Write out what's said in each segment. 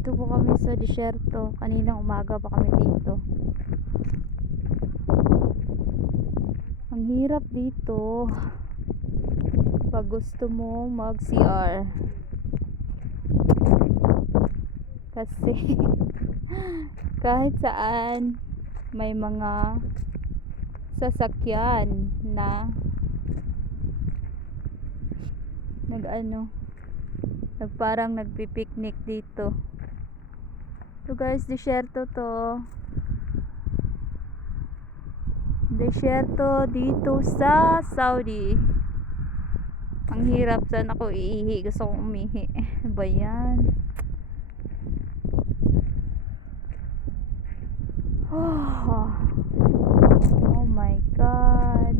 Nandito po kami sa disyerto. Kaninang umaga pa kami dito. Ang hirap dito pag gusto mo mag CR. Kasi kahit saan may mga sasakyan na parang nagpipiknik dito. So guys, disyerto to. Disyerto dito sa Saudi. Ang hirap, saan ako iihi? Gusto kong umihi. Ano ba yan? Oh my god.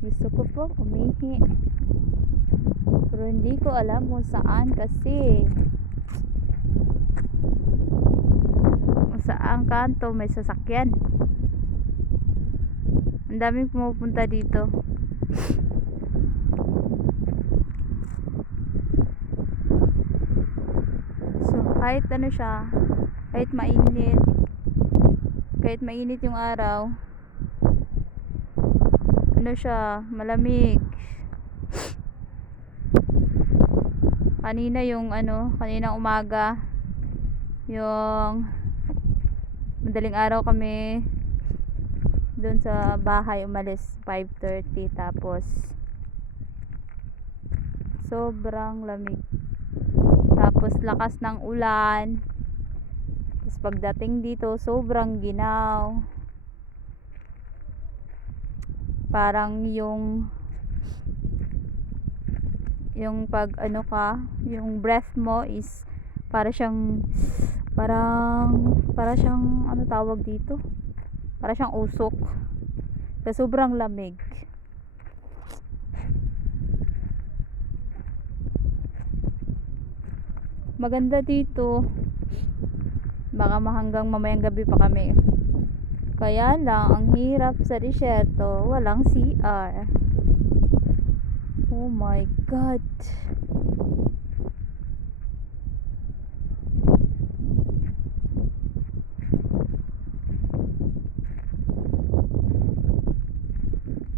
Gusto ko po umihi, pero hindi ko alam kung saan kasi kung saan kanto may sasakyan. Ang daming pumupunta dito. So kahit ano siya, kahit mainit yung araw, ano siya, malamig. Kaninang umaga, yung madaling araw kami doon sa bahay umalis 5:30, tapos sobrang lamig, tapos lakas ng ulan, tapos pagdating dito sobrang ginaw, parang yung yung breath mo is para siyang ano tawag dito, para siyang usok sa sobrang lamig. Maganda dito, baka hanggang mamayang gabi pa kami. Kaya lang ang hirap sa disyerto, walang CR. Oh my god.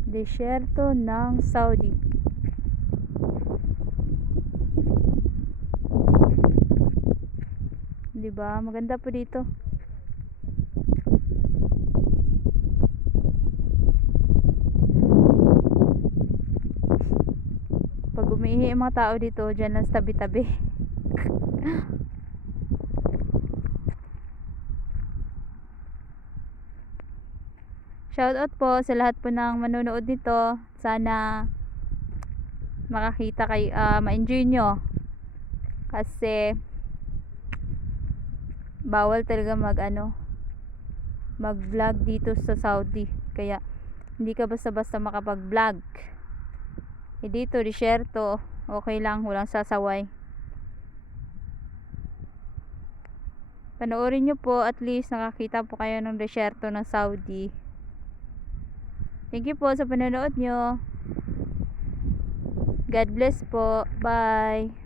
Disyerto ng Saudi. Diba? Maganda po dito. Pag umiihi yung mga tao dito, dyan lang sa tabi-tabi. Shoutout po sa lahat po ng manonood nito. Sana makakita kayo, ma-enjoy nyo. Kasi bawal talaga mag-vlog dito sa Saudi. Kaya hindi ka basta-basta makapag-vlog. Dito, disyerto, okay lang, walang sasaway. Panoorin nyo po, at least nakakita po kayo ng disyerto ng Saudi. Thank you po sa panonood nyo. God bless po. Bye.